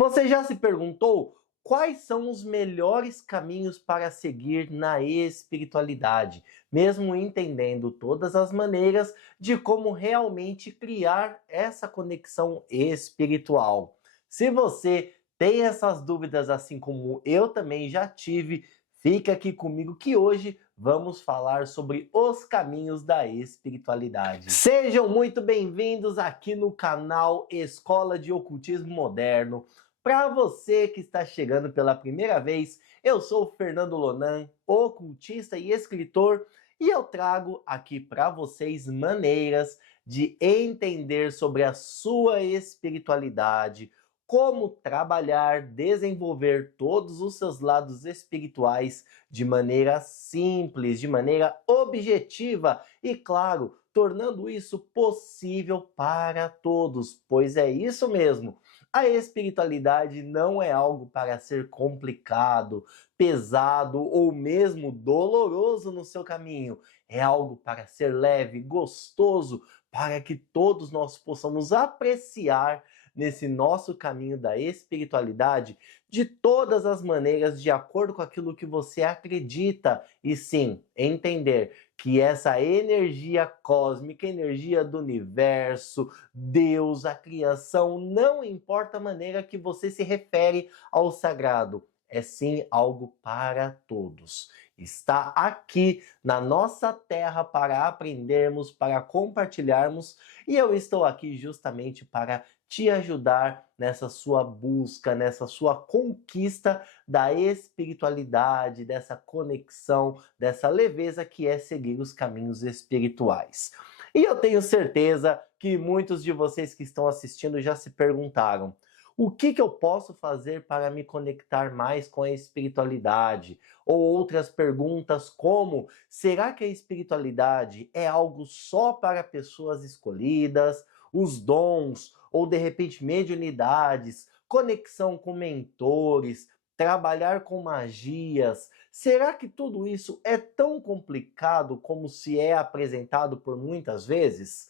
Você já se perguntou quais são os melhores caminhos para seguir na espiritualidade, mesmo entendendo todas as maneiras de como realmente criar essa conexão espiritual? Se você tem essas dúvidas, assim como eu também já tive, fica aqui comigo que hoje vamos falar sobre os caminhos da espiritualidade. Sejam muito bem-vindos aqui no canal Escola de Ocultismo Moderno. Para você que está chegando pela primeira vez, eu sou o Fernando Lonan, ocultista e escritor, e eu trago aqui para vocês maneiras de entender sobre a sua espiritualidade, como trabalhar, desenvolver todos os seus lados espirituais de maneira simples, de maneira objetiva e, claro, tornando isso possível para todos, pois é isso mesmo. A espiritualidade não é algo para ser complicado, pesado ou mesmo doloroso no seu caminho. É algo para ser leve, gostoso, para que todos nós possamos apreciar nesse nosso caminho da espiritualidade de todas as maneiras, de acordo com aquilo que você acredita. E sim, entender que essa energia cósmica, energia do universo, Deus, a criação, não importa a maneira que você se refere ao sagrado, é sim algo para todos. Está aqui na nossa terra para aprendermos, para compartilharmos, e eu estou aqui justamente para te ajudar nessa sua busca, nessa sua conquista da espiritualidade, dessa conexão, dessa leveza que é seguir os caminhos espirituais. E eu tenho certeza que muitos de vocês que estão assistindo já se perguntaram: o que eu posso fazer para me conectar mais com a espiritualidade? Ou outras perguntas como: será que a espiritualidade é algo só para pessoas escolhidas? Os dons, ou de repente mediunidades, conexão com mentores, trabalhar com magias. Será que tudo isso é tão complicado como se é apresentado por muitas vezes?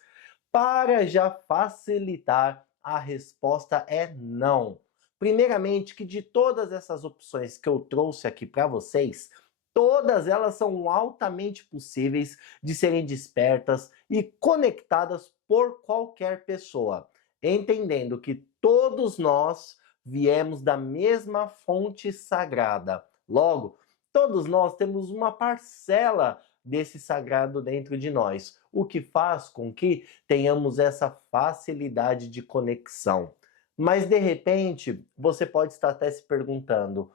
Para já facilitar, a resposta é não. Primeiramente, que de todas essas opções que eu trouxe aqui para vocês, todas elas são altamente possíveis de serem despertas e conectadas por qualquer pessoa, entendendo que todos nós viemos da mesma fonte sagrada. Logo, todos nós temos uma parcela desse sagrado dentro de nós, o que faz com que tenhamos essa facilidade de conexão. Mas de repente, você pode estar até se perguntando: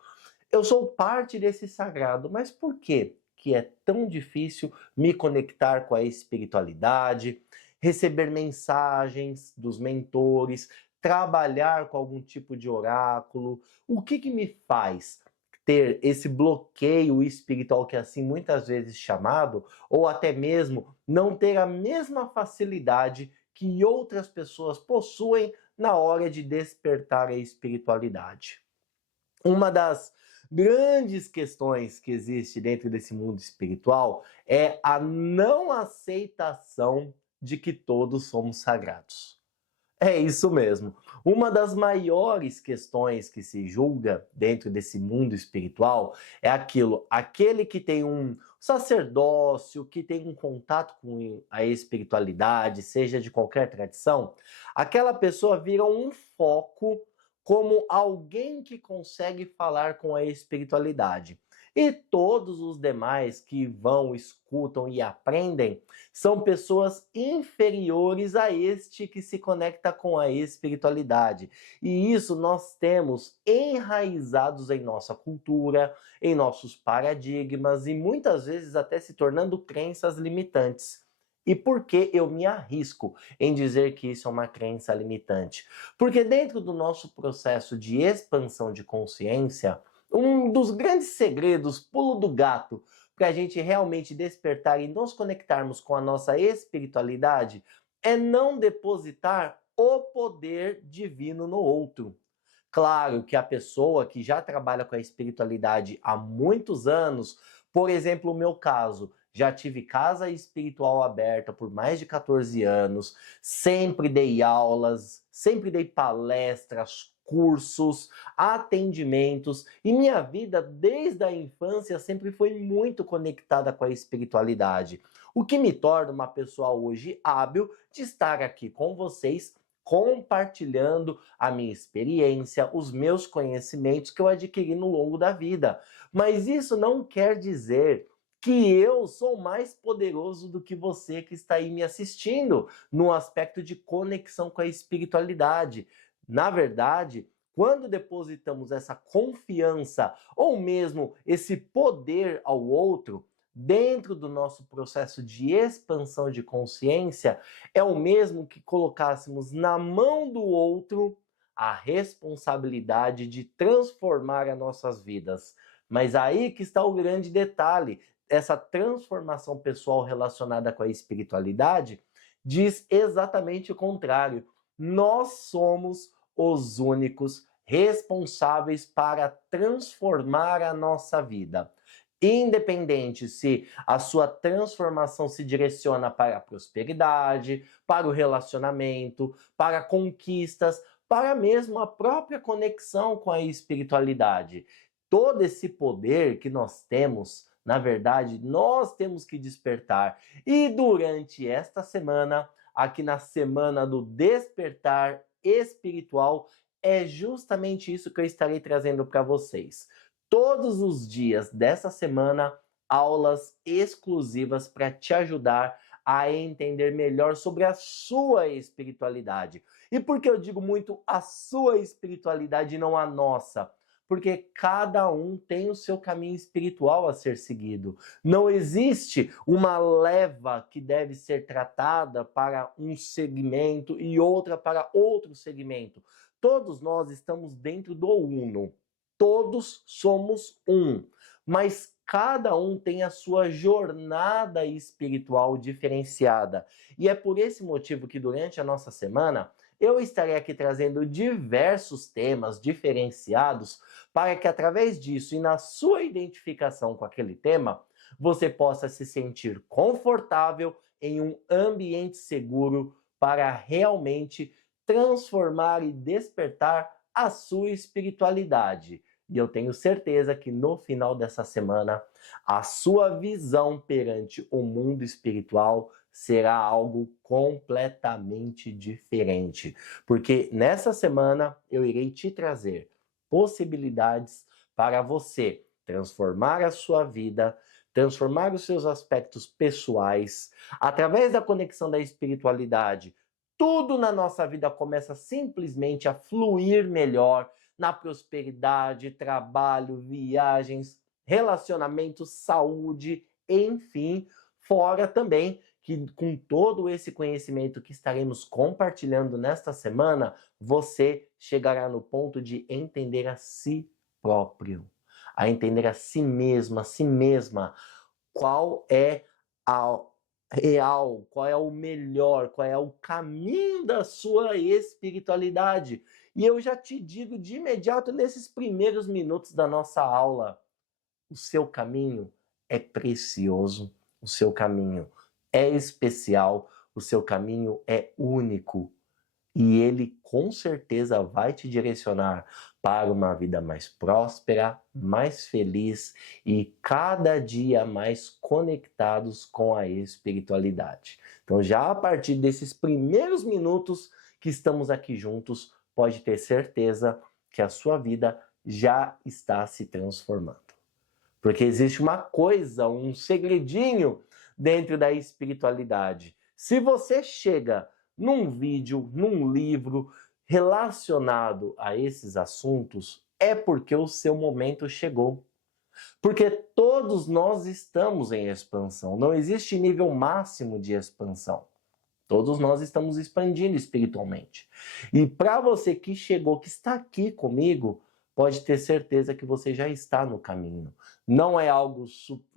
eu sou parte desse sagrado, mas por que é tão difícil me conectar com a espiritualidade, receber mensagens dos mentores, trabalhar com algum tipo de oráculo? O que me faz ter esse bloqueio espiritual que é assim muitas vezes chamado, ou até mesmo não ter a mesma facilidade que outras pessoas possuem na hora de despertar a espiritualidade? Uma das grandes questões que existe dentro desse mundo espiritual é a não aceitação de que todos somos sagrados. É isso mesmo. Uma das maiores questões que se julga dentro desse mundo espiritual é aquele que tem um sacerdócio, que tem um contato com a espiritualidade, seja de qualquer tradição, aquela pessoa vira um foco como alguém que consegue falar com a espiritualidade. E todos os demais que vão, escutam e aprendem são pessoas inferiores a este que se conecta com a espiritualidade. E isso nós temos enraizados em nossa cultura, em nossos paradigmas e muitas vezes até se tornando crenças limitantes. E por que eu me arrisco em dizer que isso é uma crença limitante? Porque dentro do nosso processo de expansão de consciência, um dos grandes segredos, pulo do gato, para a gente realmente despertar e nos conectarmos com a nossa espiritualidade é não depositar o poder divino no outro. Claro que a pessoa que já trabalha com a espiritualidade há muitos anos, por exemplo, o meu caso, já tive casa espiritual aberta por mais de 14 anos, sempre dei aulas, sempre dei palestras, cursos, atendimentos, e minha vida desde a infância sempre foi muito conectada com a espiritualidade, o que me torna uma pessoa hoje hábil de estar aqui com vocês, compartilhando a minha experiência, os meus conhecimentos que eu adquiri no longo da vida. Mas isso não quer dizer que eu sou mais poderoso do que você que está aí me assistindo, no aspecto de conexão com a espiritualidade. Na verdade, quando depositamos essa confiança ou mesmo esse poder ao outro, dentro do nosso processo de expansão de consciência, é o mesmo que colocássemos na mão do outro a responsabilidade de transformar as nossas vidas. Mas aí que está o grande detalhe. Essa transformação pessoal relacionada com a espiritualidade diz exatamente o contrário. Nós somos os únicos responsáveis para transformar a nossa vida. Independente se a sua transformação se direciona para a prosperidade, para o relacionamento, para conquistas, para mesmo a própria conexão com a espiritualidade. Todo esse poder que nós temos, na verdade, nós temos que despertar. E durante esta semana, aqui na Semana do Despertar Espiritual, é justamente isso que eu estarei trazendo para vocês. Todos os dias dessa semana, aulas exclusivas para te ajudar a entender melhor sobre a sua espiritualidade. E por que eu digo muito a sua espiritualidade e não a nossa? Porque cada um tem o seu caminho espiritual a ser seguido. Não existe uma leva que deve ser tratada para um segmento e outra para outro segmento. Todos nós estamos dentro do uno. Todos somos um, mas cada um tem a sua jornada espiritual diferenciada. E é por esse motivo que durante a nossa semana eu estarei aqui trazendo diversos temas diferenciados para que através disso e na sua identificação com aquele tema, você possa se sentir confortável em um ambiente seguro para realmente transformar e despertar a sua espiritualidade. E eu tenho certeza que no final dessa semana, a sua visão perante o mundo espiritual será algo completamente diferente. Porque nessa semana eu irei te trazer possibilidades para você transformar a sua vida, transformar os seus aspectos pessoais, através da conexão da espiritualidade. Tudo na nossa vida começa simplesmente a fluir melhor na prosperidade, trabalho, viagens, relacionamentos, saúde, enfim, fora também que com todo esse conhecimento que estaremos compartilhando nesta semana, você chegará no ponto de entender a si próprio, a entender a si mesmo, a si mesma, qual é a real, qual é o melhor, qual é o caminho da sua espiritualidade. E eu já te digo de imediato nesses primeiros minutos da nossa aula, o seu caminho é precioso, o seu caminho é especial, o seu caminho é único. E ele com certeza vai te direcionar para uma vida mais próspera, mais feliz e cada dia mais conectados com a espiritualidade. Então, já a partir desses primeiros minutos que estamos aqui juntos, pode ter certeza que a sua vida já está se transformando. Porque existe uma coisa, um segredinho dentro da espiritualidade. Se você chega num vídeo, num livro relacionado a esses assuntos, é porque o seu momento chegou. Porque todos nós estamos em expansão. Não existe nível máximo de expansão. Todos nós estamos expandindo espiritualmente. E para você que chegou, que está aqui comigo, pode ter certeza que você já está no caminho. Não é algo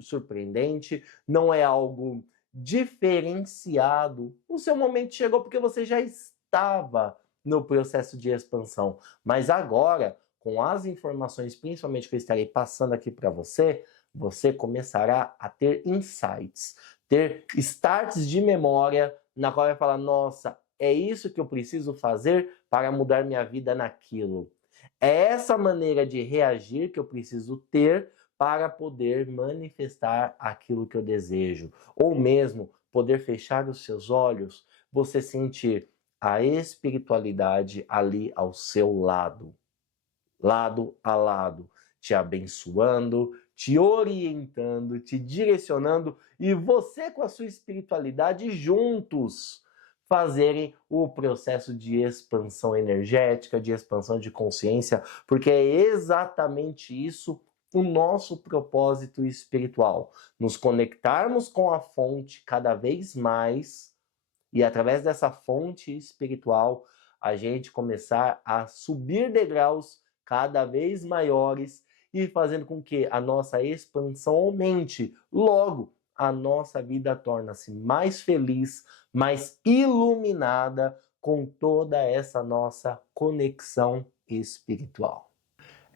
surpreendente, não é algo diferenciado. O seu momento chegou porque você já estava no processo de expansão. Mas agora, com as informações, principalmente que eu estarei passando aqui para você, você começará a ter insights, ter starts de memória, na qual vai falar, nossa, é isso que eu preciso fazer para mudar minha vida naquilo. É essa maneira de reagir que eu preciso ter para poder manifestar aquilo que eu desejo. Ou mesmo poder fechar os seus olhos, você sentir a espiritualidade ali ao seu lado, lado a lado, te abençoando, te orientando, te direcionando e você com a sua espiritualidade juntos fazerem o processo de expansão energética, de expansão de consciência, porque é exatamente isso o nosso propósito espiritual, nos conectarmos com a fonte cada vez mais e através dessa fonte espiritual a gente começar a subir degraus cada vez maiores e fazendo com que a nossa expansão aumente. Logo, a nossa vida torna-se mais feliz, mais iluminada com toda essa nossa conexão espiritual.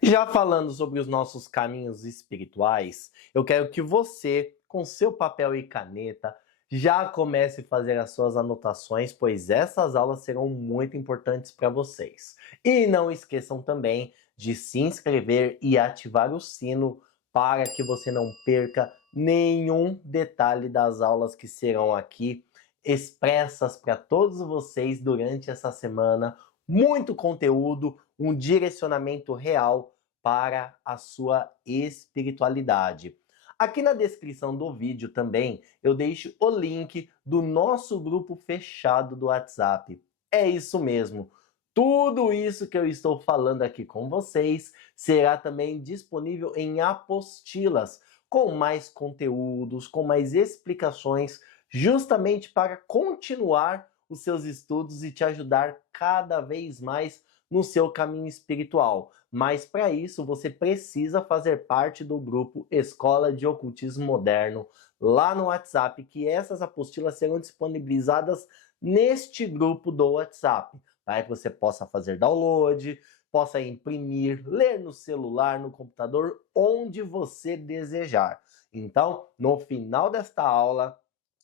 Já falando sobre os nossos caminhos espirituais, eu quero que você, com seu papel e caneta, já comece a fazer as suas anotações, pois essas aulas serão muito importantes para vocês. E não esqueçam também de se inscrever e ativar o sino para que você não perca nenhum detalhe das aulas que serão aqui expressas para todos vocês durante essa semana. Muito conteúdo, um direcionamento real para a sua espiritualidade. Aqui na descrição do vídeo também eu deixo o link do nosso grupo fechado do WhatsApp. É isso mesmo. Tudo isso que eu estou falando aqui com vocês será também disponível em apostilas, com mais conteúdos, com mais explicações, justamente para continuar os seus estudos e te ajudar cada vez mais no seu caminho espiritual. Mas para isso você precisa fazer parte do grupo Escola de Ocultismo Moderno lá no WhatsApp, que essas apostilas serão disponibilizadas neste grupo do WhatsApp, para que você possa fazer download, possa imprimir, ler no celular, no computador, onde você desejar. Então, no final desta aula,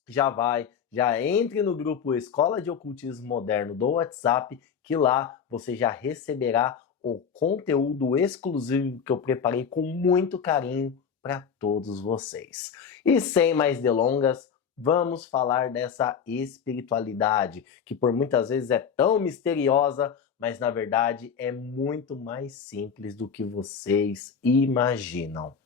já entre no grupo Escola de Ocultismo Moderno do WhatsApp, que lá você já receberá o conteúdo exclusivo que eu preparei com muito carinho para todos vocês. E sem mais delongas, vamos falar dessa espiritualidade, que por muitas vezes é tão misteriosa, mas na verdade é muito mais simples do que vocês imaginam.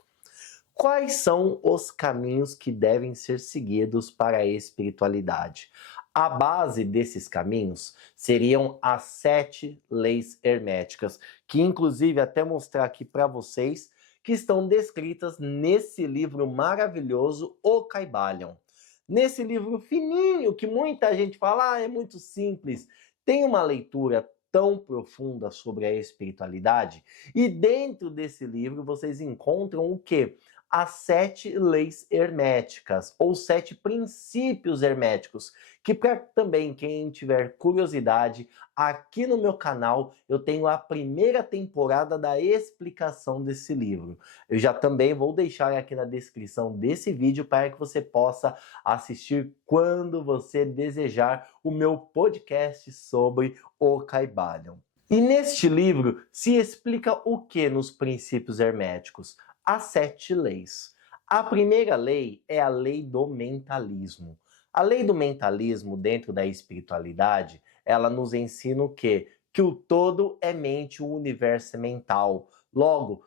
Quais são os caminhos que devem ser seguidos para a espiritualidade? A base desses caminhos seriam as 7 leis herméticas, que inclusive até mostrar aqui para vocês, que estão descritas nesse livro maravilhoso, O Kybalion. Nesse livro fininho, que muita gente fala, é muito simples, tem uma leitura tão profunda sobre a espiritualidade, e dentro desse livro vocês encontram o quê? As 7 leis herméticas, ou 7 princípios herméticos, que para também quem tiver curiosidade, aqui no meu canal eu tenho a primeira temporada da explicação desse livro. Eu já também vou deixar aqui na descrição desse vídeo para que você possa assistir quando você desejar o meu podcast sobre o Kybalion. E neste livro se explica o que nos princípios herméticos? As 7 leis. A primeira lei é a lei do mentalismo. A lei do mentalismo dentro da espiritualidade, ela nos ensina o quê? Que o todo é mente, o universo é mental. Logo,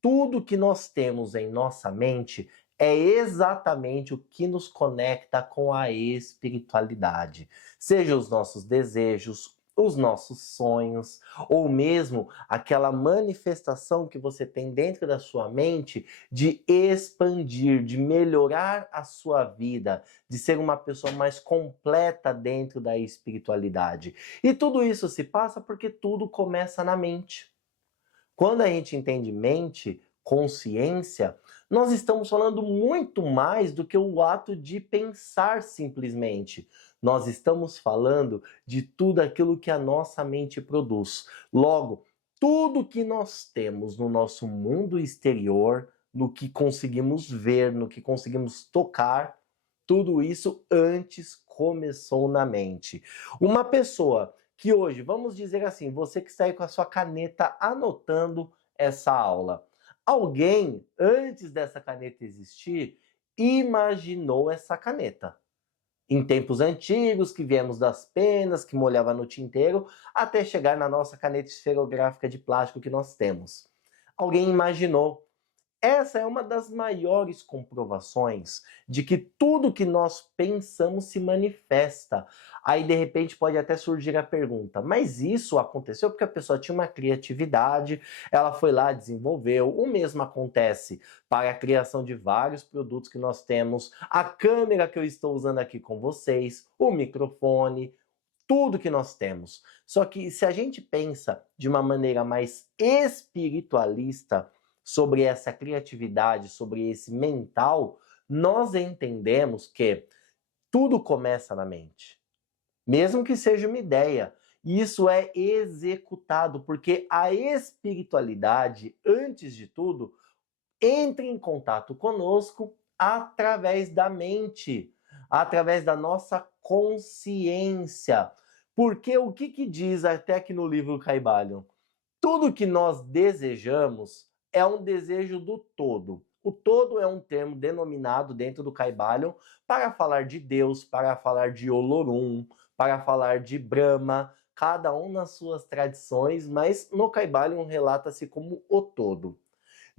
tudo que nós temos em nossa mente é exatamente o que nos conecta com a espiritualidade. Seja os nossos desejos, os nossos sonhos, ou mesmo aquela manifestação que você tem dentro da sua mente de expandir, de melhorar a sua vida, de ser uma pessoa mais completa dentro da espiritualidade. E tudo isso se passa porque tudo começa na mente. Quando a gente entende mente, consciência, nós estamos falando muito mais do que o ato de pensar simplesmente. Nós estamos falando de tudo aquilo que a nossa mente produz. Logo, tudo que nós temos no nosso mundo exterior, no que conseguimos ver, no que conseguimos tocar, tudo isso antes começou na mente. Uma pessoa que hoje, vamos dizer assim, você que está aí com a sua caneta anotando essa aula, alguém, antes dessa caneta existir, imaginou essa caneta. Em tempos antigos, que viemos das penas, que molhava no tinteiro, até chegar na nossa caneta esferográfica de plástico que nós temos. Alguém imaginou. Essa é uma das maiores comprovações de que tudo que nós pensamos se manifesta. Aí, de repente, pode até surgir a pergunta: mas isso aconteceu porque a pessoa tinha uma criatividade, ela foi lá, desenvolveu. O mesmo acontece para a criação de vários produtos que nós temos, a câmera que eu estou usando aqui com vocês, o microfone, tudo que nós temos. Só que se a gente pensa de uma maneira mais espiritualista, sobre essa criatividade, sobre esse mental, nós entendemos que tudo começa na mente. Mesmo que seja uma ideia, isso é executado, porque a espiritualidade, antes de tudo, entra em contato conosco através da mente, através da nossa consciência. Porque o que diz até aqui no livro Caibalion? Tudo que nós desejamos é um desejo do todo. O todo é um termo denominado dentro do Caibalion para falar de Deus, para falar de Olorum, para falar de Brahma, cada um nas suas tradições, mas no Caibalion relata-se como o todo.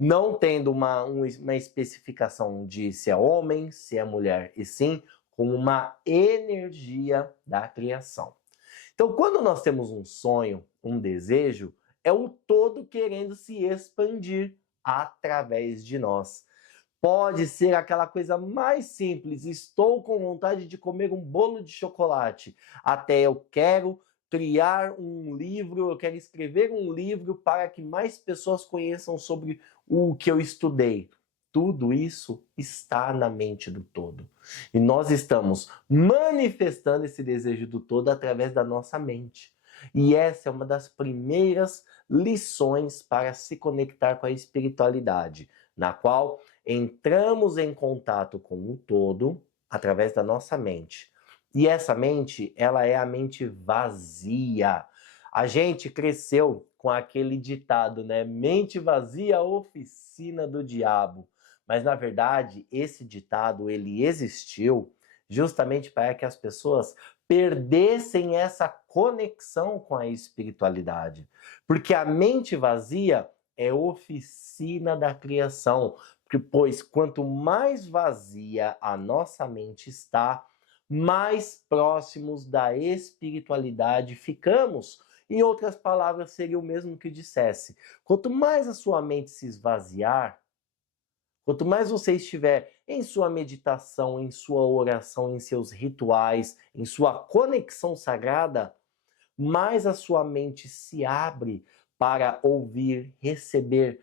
Não tendo uma especificação de se é homem, se é mulher, e sim como uma energia da criação. Então, quando nós temos um sonho, um desejo, é o todo querendo se expandir através de nós. Pode ser aquela coisa mais simples, estou com vontade de comer um bolo de chocolate, até eu quero criar um livro, eu quero escrever um livro para que mais pessoas conheçam sobre o que eu estudei. Tudo isso está na mente do todo. E nós estamos manifestando esse desejo do todo através da nossa mente. E essa é uma das primeiras lições para se conectar com a espiritualidade, na qual entramos em contato com o todo através da nossa mente. E essa mente, ela é a mente vazia. A gente cresceu com aquele ditado, né? Mente vazia, oficina do diabo. Mas na verdade, esse ditado ele existiu justamente para que as pessoas perdessem essa conexão com a espiritualidade. Porque a mente vazia é oficina da criação. Pois quanto mais vazia a nossa mente está, mais próximos da espiritualidade ficamos. Em outras palavras, seria o mesmo que dissesse: quanto mais a sua mente se esvaziar, quanto mais você estiver em sua meditação, em sua oração, em seus rituais, em sua conexão sagrada, mais a sua mente se abre para ouvir, receber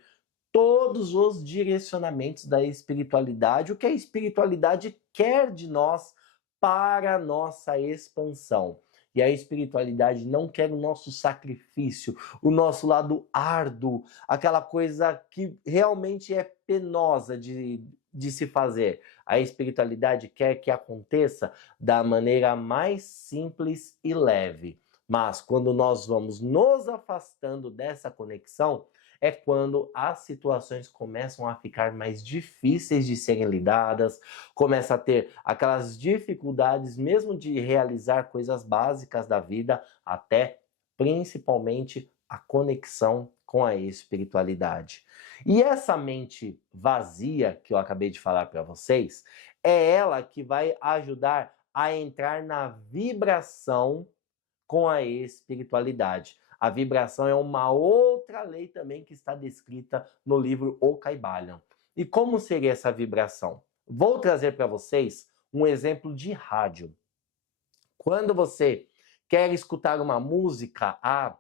todos os direcionamentos da espiritualidade, o que a espiritualidade quer de nós para a nossa expansão. E a espiritualidade não quer o nosso sacrifício, o nosso lado árduo, aquela coisa que realmente é penosa de se fazer. A espiritualidade quer que aconteça da maneira mais simples e leve. Mas quando nós vamos nos afastando dessa conexão, é quando as situações começam a ficar mais difíceis de serem lidadas, começa a ter aquelas dificuldades mesmo de realizar coisas básicas da vida, até principalmente a conexão com a espiritualidade. E essa mente vazia que eu acabei de falar para vocês, é ela que vai ajudar a entrar na vibração com a espiritualidade. A vibração é uma outra lei também que está descrita no livro O Caibalion. E como seria essa vibração? Vou trazer para vocês um exemplo de rádio. Quando você quer escutar uma música A,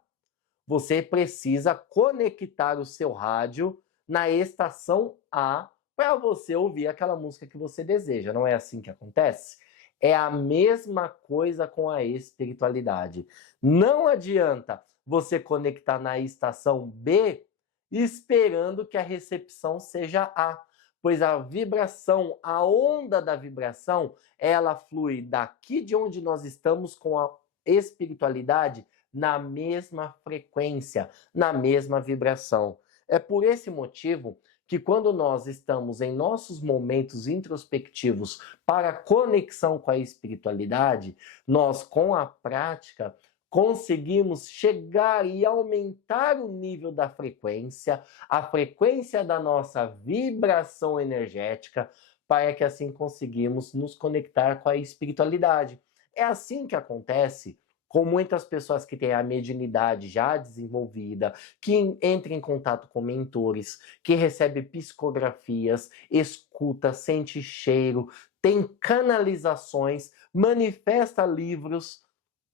você precisa conectar o seu rádio na estação A para você ouvir aquela música que você deseja. Não é assim que acontece? É a mesma coisa com a espiritualidade. Não adianta você conectar na estação B esperando que a recepção seja A, pois a vibração, a onda da vibração, ela flui daqui de onde nós estamos com a espiritualidade na mesma frequência, na mesma vibração. É por esse motivo que quando nós estamos em nossos momentos introspectivos para conexão com a espiritualidade, nós com a prática conseguimos chegar e aumentar o nível da frequência, a frequência da nossa vibração energética, para que assim conseguimos nos conectar com a espiritualidade. É assim que acontece com muitas pessoas que têm a mediunidade já desenvolvida, que entram em contato com mentores, que recebem psicografias, escuta, sente cheiro, tem canalizações, manifesta livros,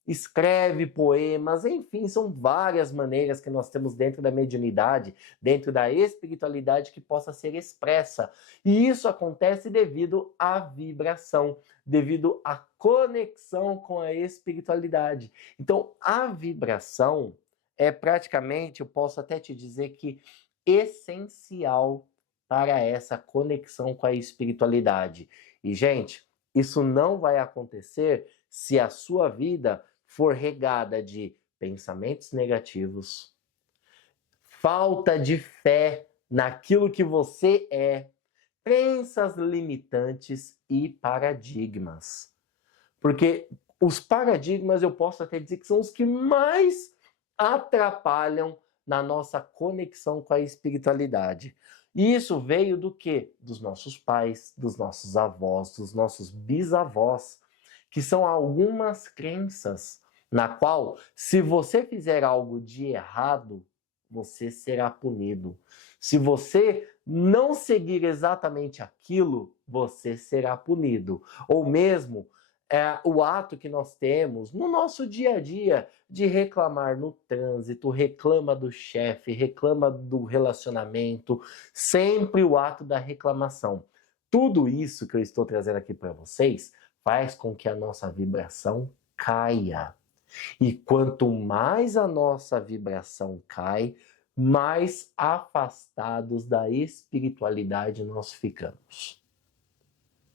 escreve poemas, enfim, são várias maneiras que nós temos dentro da mediunidade, dentro da espiritualidade que possa ser expressa. E isso acontece devido à vibração, devido à conexão com a espiritualidade. Então, a vibração é praticamente, eu posso até te dizer que essencial para essa conexão com a espiritualidade. E, gente, isso não vai acontecer se a sua vida for regada de pensamentos negativos, falta de fé naquilo que você é, crenças limitantes e paradigmas. Porque os paradigmas eu posso até dizer que são os que mais atrapalham na nossa conexão com a espiritualidade. E isso veio do quê? Dos nossos pais, dos nossos avós, dos nossos bisavós, que são algumas crenças na qual, se você fizer algo de errado, você será punido. Se você não seguir exatamente aquilo, você será punido. Ou mesmo o ato que nós temos no nosso dia a dia de reclamar no trânsito, reclama do chefe, reclama do relacionamento, sempre o ato da reclamação. Tudo isso que eu estou trazendo aqui para vocês faz com que a nossa vibração caia. E quanto mais a nossa vibração cai, mais afastados da espiritualidade nós ficamos.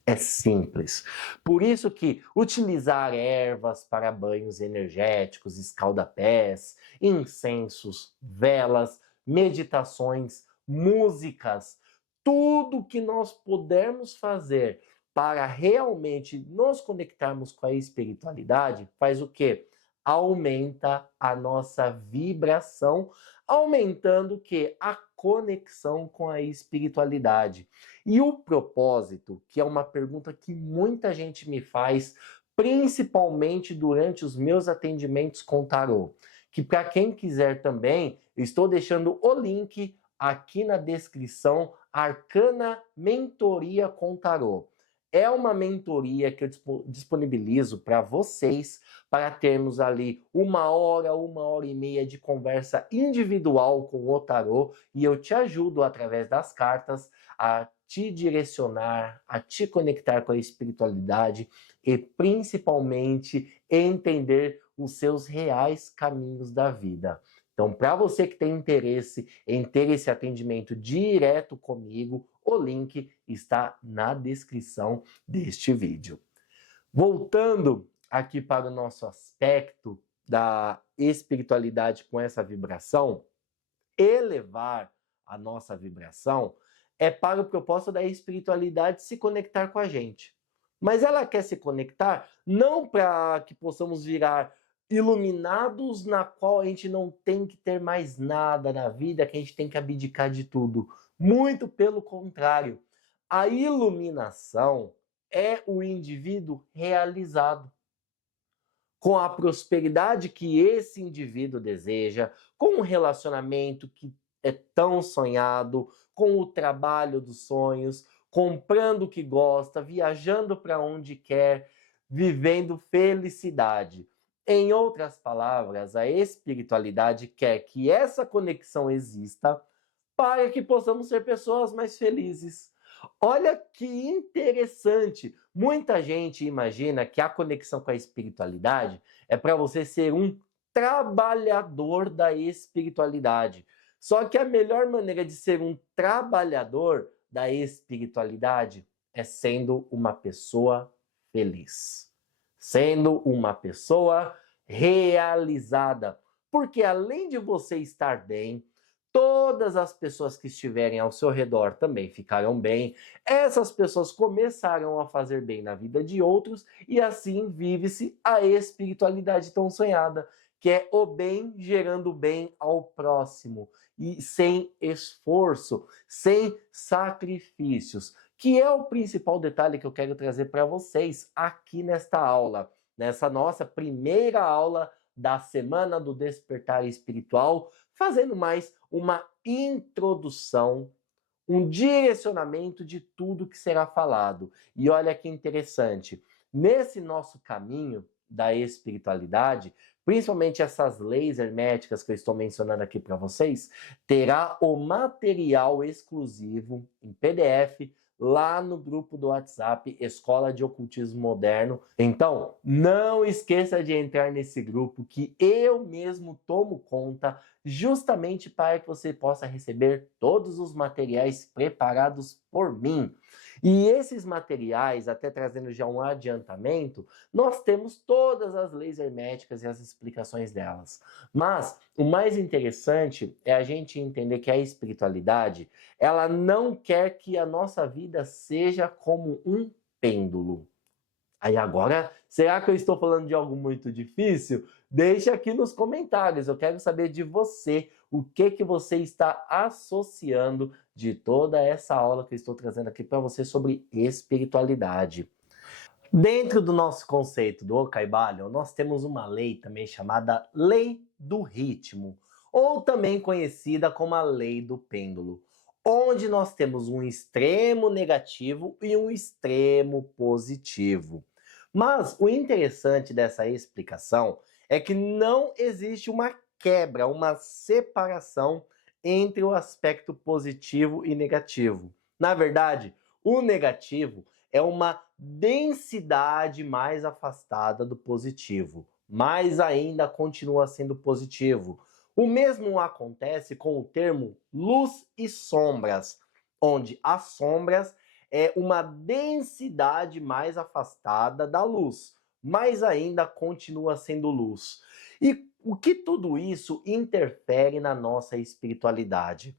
É simples. Por isso que utilizar ervas para banhos energéticos, escaldapés, incensos, velas, meditações, músicas, tudo que nós pudermos fazer para realmente nos conectarmos com a espiritualidade, faz o quê? Aumenta a nossa vibração, aumentando o quê? A conexão com a espiritualidade. E o propósito, que é uma pergunta que muita gente me faz, principalmente durante os meus atendimentos com tarô, que para quem quiser também, eu estou deixando o link aqui na descrição, Arcana Mentoria com Tarô. É uma mentoria que eu disponibilizo para vocês, para termos ali 1 hora, 1 hora e meia de conversa individual com o tarô, e eu te ajudo através das cartas a te direcionar, a te conectar com a espiritualidade e principalmente entender os seus reais caminhos da vida. Então, para você que tem interesse em ter esse atendimento direto comigo, o link está na descrição deste vídeo. Voltando aqui para o nosso aspecto da espiritualidade com essa vibração, elevar a nossa vibração é para o propósito da espiritualidade se conectar com a gente. Mas ela quer se conectar não para que possamos virar iluminados, na qual a gente não tem que ter mais nada na vida, que a gente tem que abdicar de tudo. Muito pelo contrário. A iluminação é o indivíduo realizado, com a prosperidade que esse indivíduo deseja, com um relacionamento que é tão sonhado, com o trabalho dos sonhos, comprando o que gosta, viajando para onde quer, vivendo felicidade. Em outras palavras, a espiritualidade quer que essa conexão exista para que possamos ser pessoas mais felizes. Olha que interessante! Muita gente imagina que a conexão com a espiritualidade é para você ser um trabalhador da espiritualidade. Só que a melhor maneira de ser um trabalhador da espiritualidade é sendo uma pessoa feliz. Sendo uma pessoa realizada. Porque além de você estar bem, todas as pessoas que estiverem ao seu redor também ficarão bem. Essas pessoas começarão a fazer bem na vida de outros e assim vive-se a espiritualidade tão sonhada, que é o bem gerando bem ao próximo e sem esforço, sem sacrifícios, que é o principal detalhe que eu quero trazer para vocês aqui nesta aula, nessa nossa primeira aula da Semana do Despertar Espiritual, fazendo mais uma introdução, um direcionamento de tudo que será falado. E olha que interessante, nesse nosso caminho da espiritualidade, principalmente essas leis herméticas que eu estou mencionando aqui para vocês, terá o material exclusivo em PDF lá no grupo do WhatsApp Escola de Ocultismo Moderno. Então, não esqueça de entrar nesse grupo que eu mesmo tomo conta, justamente para que você possa receber todos os materiais preparados por mim. E esses materiais, até trazendo já um adiantamento, nós temos todas as leis herméticas e as explicações delas. Mas o mais interessante é a gente entender que a espiritualidade, ela não quer que a nossa vida seja como um pêndulo. Aí agora, será que eu estou falando de algo muito difícil? Deixa aqui nos comentários, eu quero saber de você, o que você está associando de toda essa aula que eu estou trazendo aqui para você sobre espiritualidade. Dentro do nosso conceito do Okaibalion, nós temos uma lei também chamada Lei do Ritmo, ou também conhecida como a Lei do Pêndulo, onde nós temos um extremo negativo e um extremo positivo. Mas o interessante dessa explicação é que não existe uma quebra, uma separação entre o aspecto positivo e negativo. Na verdade, o negativo é uma densidade mais afastada do positivo, mas ainda continua sendo positivo. O mesmo acontece com o termo luz e sombras, onde as sombras é uma densidade mais afastada da luz, mas ainda continua sendo luz. E o que tudo isso interfere na nossa espiritualidade?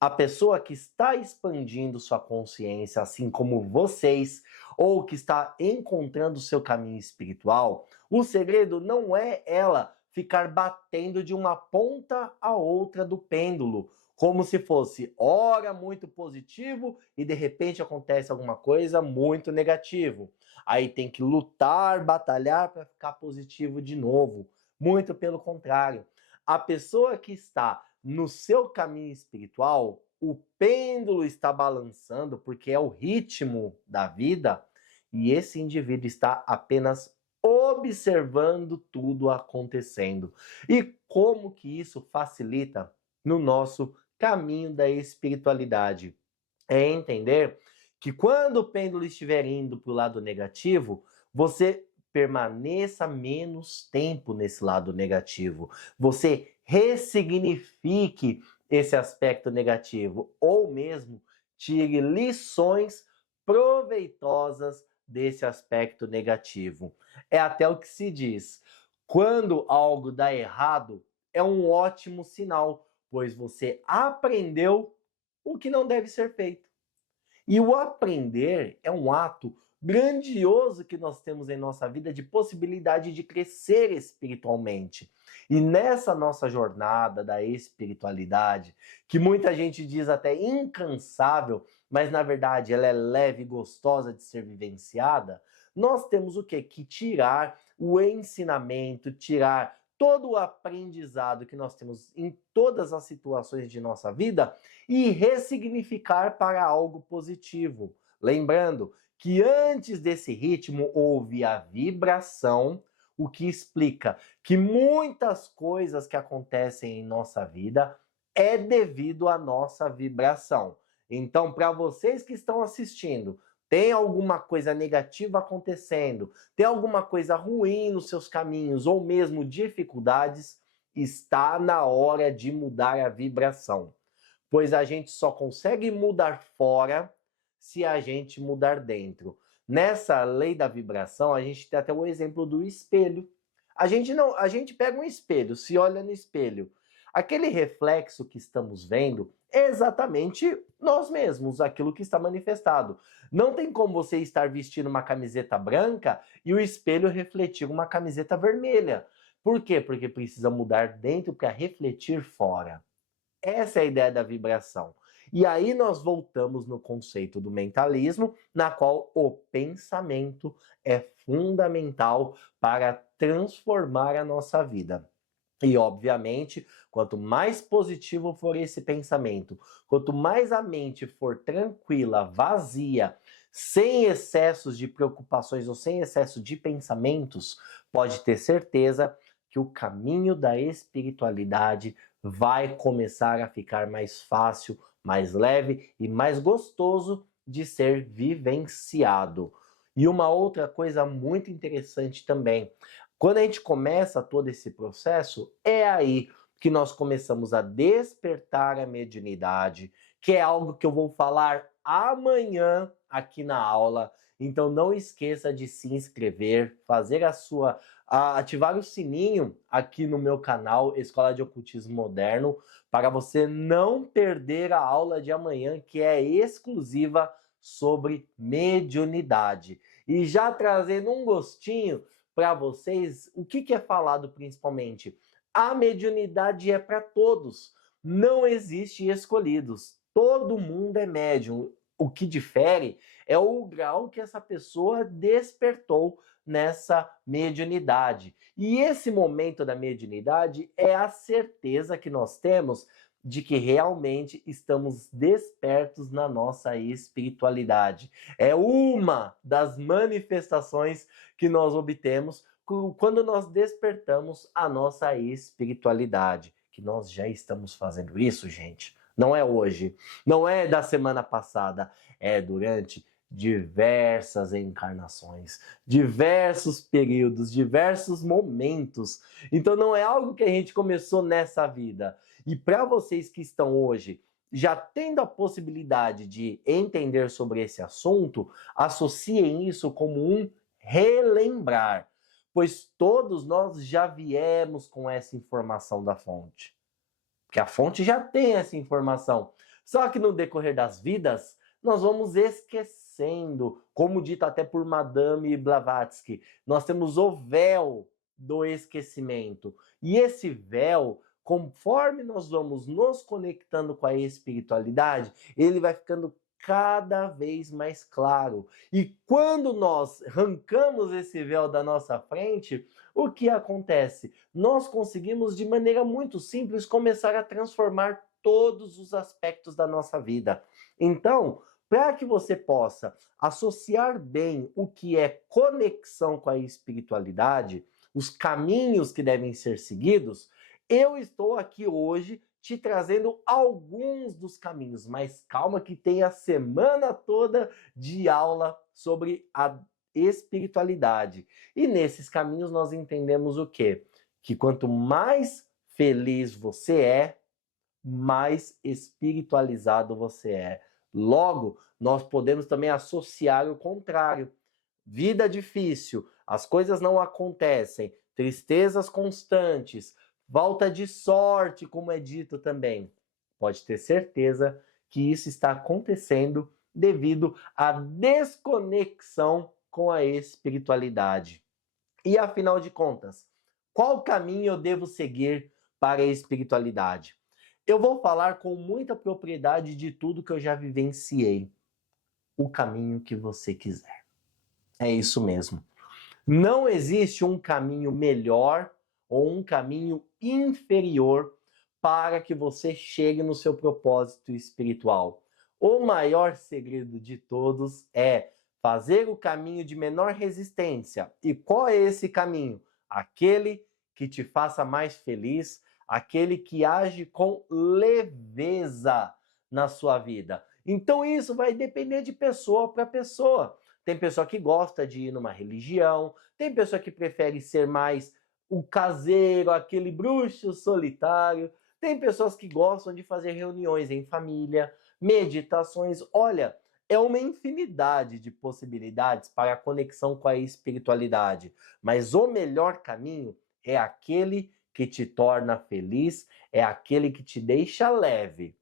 A pessoa que está expandindo sua consciência, assim como vocês, ou que está encontrando seu caminho espiritual, o segredo não é ela ficar batendo de uma ponta a outra do pêndulo, como se fosse ora muito positivo e de repente acontece alguma coisa muito negativo. Aí tem que lutar, batalhar para ficar positivo de novo. Muito pelo contrário. A pessoa que está no seu caminho espiritual, o pêndulo está balançando porque é o ritmo da vida e esse indivíduo está apenas observando tudo acontecendo. E como que isso facilita no nosso caminho da espiritualidade? É entender que quando o pêndulo estiver indo para o lado negativo, você permaneça menos tempo nesse lado negativo. Você ressignifique esse aspecto negativo ou mesmo tire lições proveitosas desse aspecto negativo. É até o que se diz: quando algo dá errado, é um ótimo sinal, pois você aprendeu o que não deve ser feito. E o aprender é um ato grandioso que nós temos em nossa vida de possibilidade de crescer espiritualmente. E nessa nossa jornada da espiritualidade, que muita gente diz até incansável, mas na verdade ela é leve e gostosa de ser vivenciada, nós temos o quê? Que tirar o ensinamento, tirar todo o aprendizado que nós temos em todas as situações de nossa vida e ressignificar para algo positivo. Lembrando que antes desse ritmo houve a vibração, o que explica que muitas coisas que acontecem em nossa vida é devido à nossa vibração. Então, para vocês que estão assistindo, tem alguma coisa negativa acontecendo, tem alguma coisa ruim nos seus caminhos ou mesmo dificuldades, está na hora de mudar a vibração. Pois a gente só consegue mudar fora se a gente mudar dentro. Nessa lei da vibração, a gente tem até o exemplo do espelho. A gente pega um espelho, se olha no espelho. Aquele reflexo que estamos vendo é exatamente nós mesmos, aquilo que está manifestado. Não tem como você estar vestindo uma camiseta branca e o espelho refletir uma camiseta vermelha. Por quê? Porque precisa mudar dentro para refletir fora. Essa é a ideia da vibração. E aí nós voltamos no conceito do mentalismo, na qual o pensamento é fundamental para transformar a nossa vida. E, obviamente, quanto mais positivo for esse pensamento, quanto mais a mente for tranquila, vazia, sem excessos de preocupações ou sem excesso de pensamentos, pode ter certeza que o caminho da espiritualidade vai começar a ficar mais fácil, mais leve e mais gostoso de ser vivenciado. E uma outra coisa muito interessante também, quando a gente começa todo esse processo, é aí que nós começamos a despertar a mediunidade, que é algo que eu vou falar amanhã aqui na aula. Então não esqueça de se inscrever, fazer ativar o sininho aqui no meu canal Escola de Ocultismo Moderno, para você não perder a aula de amanhã, que é exclusiva sobre mediunidade. E já trazendo um gostinho para vocês, o que é falado principalmente? A mediunidade é para todos, não existe escolhidos, todo mundo é médium. O que difere é o grau que essa pessoa despertou nessa mediunidade. E esse momento da mediunidade é a certeza que nós temos de que realmente estamos despertos na nossa espiritualidade. É uma das manifestações que nós obtemos quando nós despertamos a nossa espiritualidade. Que nós já estamos fazendo isso, gente. Não é hoje, não é da semana passada, é durante diversas encarnações, diversos períodos, diversos momentos. Então não é algo que a gente começou nessa vida. E para vocês que estão hoje já tendo a possibilidade de entender sobre esse assunto, associem isso como um relembrar, pois todos nós já viemos com essa informação da fonte. Porque a fonte já tem essa informação. Só que no decorrer das vidas, nós vamos esquecendo, como dito até por Madame Blavatsky, nós temos o véu do esquecimento. E esse véu, conforme nós vamos nos conectando com a espiritualidade, ele vai ficando cada vez mais claro. E quando nós arrancamos esse véu da nossa frente, o que acontece? Nós conseguimos de maneira muito simples começar a transformar todos os aspectos da nossa vida. Então, para que você possa associar bem o que é conexão com a espiritualidade, os caminhos que devem ser seguidos, eu estou aqui hoje te trazendo alguns dos caminhos, mas calma que tem a semana toda de aula sobre a espiritualidade. E nesses caminhos nós entendemos o quê? Que quanto mais feliz você é, mais espiritualizado você é. Logo, nós podemos também associar o contrário. Vida difícil, as coisas não acontecem, tristezas constantes, falta de sorte, como é dito também. Pode ter certeza que isso está acontecendo devido à desconexão com a espiritualidade. E afinal de contas, qual caminho eu devo seguir para a espiritualidade? Eu vou falar com muita propriedade de tudo que eu já vivenciei. O caminho que você quiser. É isso mesmo. Não existe um caminho melhor ou um caminho inferior para que você chegue no seu propósito espiritual. O maior segredo de todos é fazer o caminho de menor resistência. E qual é esse caminho? Aquele que te faça mais feliz, aquele que age com leveza na sua vida. Então isso vai depender de pessoa para pessoa. Tem pessoa que gosta de ir numa religião, tem pessoa que prefere ser mais o caseiro, aquele bruxo solitário. Tem pessoas que gostam de fazer reuniões em família, meditações. Olha, é uma infinidade de possibilidades para a conexão com a espiritualidade. Mas o melhor caminho é aquele que te torna feliz, é aquele que te deixa leve.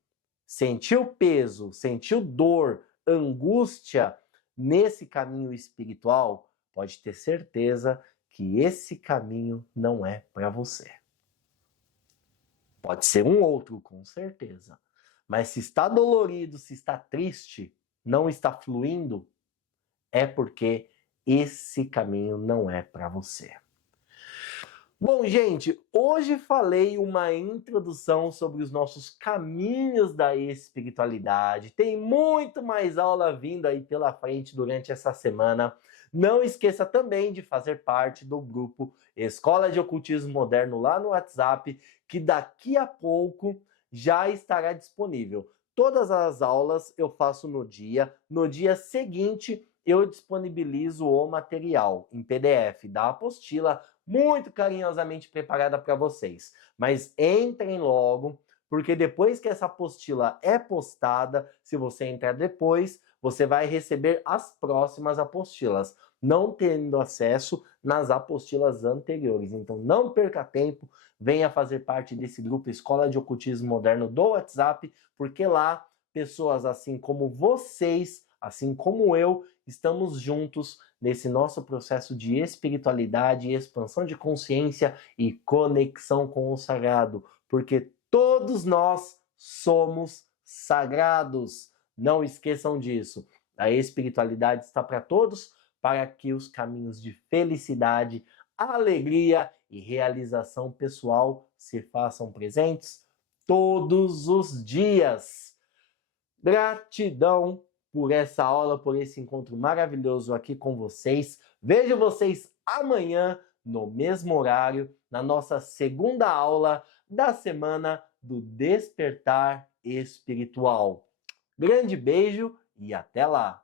Sentiu peso, sentiu dor, angústia nesse caminho espiritual? Pode ter certeza que esse caminho não é para você. Pode ser um outro, com certeza. Mas se está dolorido, se está triste, não está fluindo, é porque esse caminho não é para você. Bom, gente, hoje falei uma introdução sobre os nossos caminhos da espiritualidade. Tem muito mais aula vindo aí pela frente durante essa semana. Não esqueça também de fazer parte do grupo Escola de Ocultismo Moderno lá no WhatsApp, que daqui a pouco já estará disponível. Todas as aulas eu faço no dia seguinte eu disponibilizo o material em PDF da apostila, muito carinhosamente preparada para vocês. Mas entrem logo, porque depois que essa apostila é postada, se você entrar depois, você vai receber as próximas apostilas, não tendo acesso nas apostilas anteriores. Então não perca tempo, venha fazer parte desse grupo Escola de Ocultismo Moderno do WhatsApp, porque lá pessoas assim como vocês, assim como eu, estamos juntos nesse nosso processo de espiritualidade, expansão de consciência e conexão com o sagrado, porque todos nós somos sagrados. Não esqueçam disso. A espiritualidade está para todos, para que os caminhos de felicidade, alegria e realização pessoal se façam presentes todos os dias. Gratidão por essa aula, por esse encontro maravilhoso aqui com vocês. Vejo vocês amanhã, no mesmo horário, na nossa segunda aula da semana do Despertar Espiritual. Grande beijo e até lá!